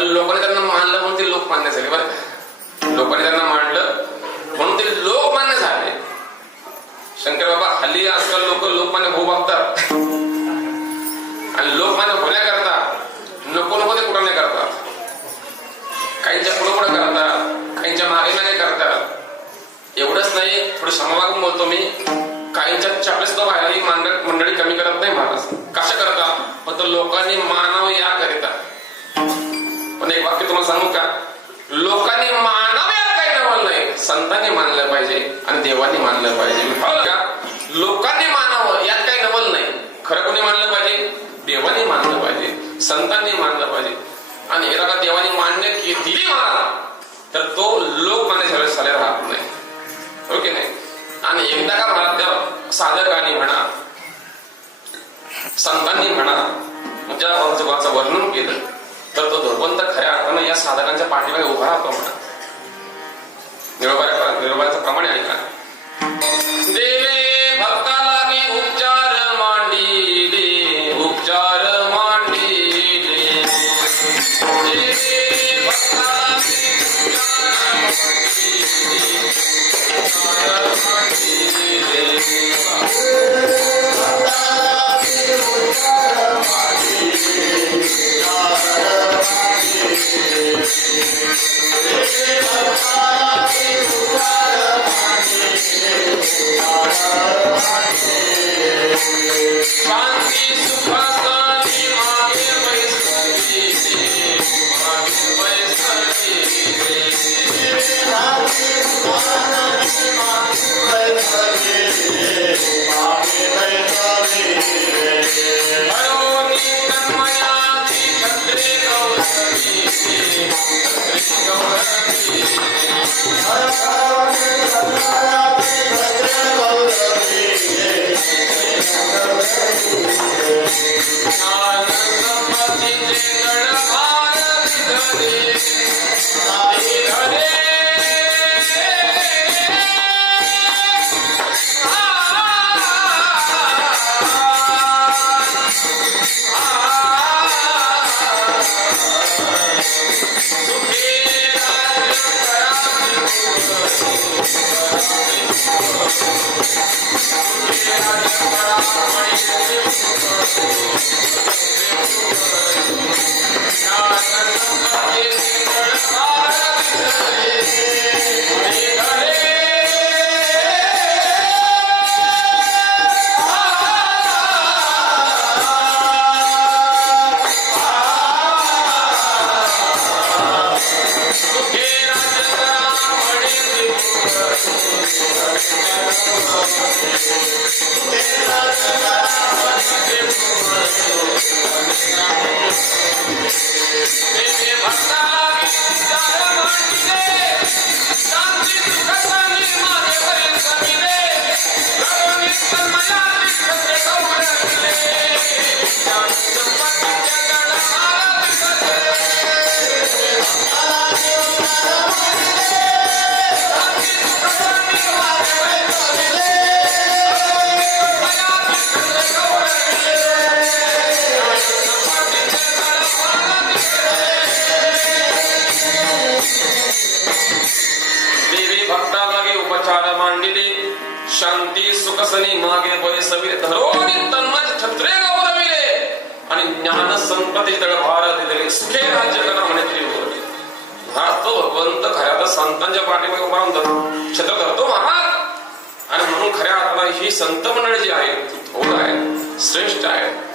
पण लोकांनी त्यांना मानलं म्हणून ते लोकमान्य झाले. बरं, लोकांनी त्यांना मानलं म्हणून ते लोकमान्य झाले. शंकर बाबा हल्ली आजकाल लोक लोकमान्य होऊ बघतात आणि लोकमान्य होण्याकरता नको नको ते कुठं नाही करतात. काहींच्या पुढे पुढे करतात, काहींच्या मागे मागे करतात. एवढंच नाही, थोडं क्षमावागून बोलतो मी, काहींच्या चाळीस तो व्हायला ही मंडळी कमी करत नाही महाराज. कशा करतात? फक्त लोकांनी मानावं या करिता. पण एक वाक्य तुम्हाला सांगू का? लोकांनी मानावं यात काही नवल नाही, संतांनी मानलं पाहिजे आणि देवांनी मानलं पाहिजे. का लोकांनी मानावं यात काही नवल नाही. खरं कोणी मानलं पाहिजे? देवांनी मानलं पाहिजे, संतांनी मानलं पाहिजे. आणि एका देवानी मान्य दिली महाराज तर तो लोक मान्य झाले राहत नाही. ओके नाही. आणि एकदा का म्हणा त्या साधकांनी म्हणा, संतांनी म्हणा, ज्या भगवानाचं वर्णन केलं तर तो भगवंत खऱ्या अर्थानं या साधकांच्या पाठीमागे उभा राहतो म्हणा. निरोबाच्या प्रमाणे ऐका. देवे भक्ताला मी उपचार मांडिले, उपचार मांडिले. देवे भक्ताला मी उपचार मांडिले, उपचार मांडिले. शांती सुखासानी मागे बैसली, मागे बैसली. हरोनी तन्मयाची छत्रे गौरवी, छत्रे गौरवी. शांती सुखसनी मागे बैसविले, धरोनी तन्मय छत्रे गौरविले. आणि ज्ञान संपत्ती तळभार दिले, सुखे राज्य करा म्हणे तरी होते. हा तो भगवंत खऱ्या संतांच्या पाठीमागे उभा राहून छत्र धरतो महाराज. आणि म्हणून खऱ्या अर्थाने ही संत मंडळी जी आहे थोर आहे, श्रेष्ठ आहे.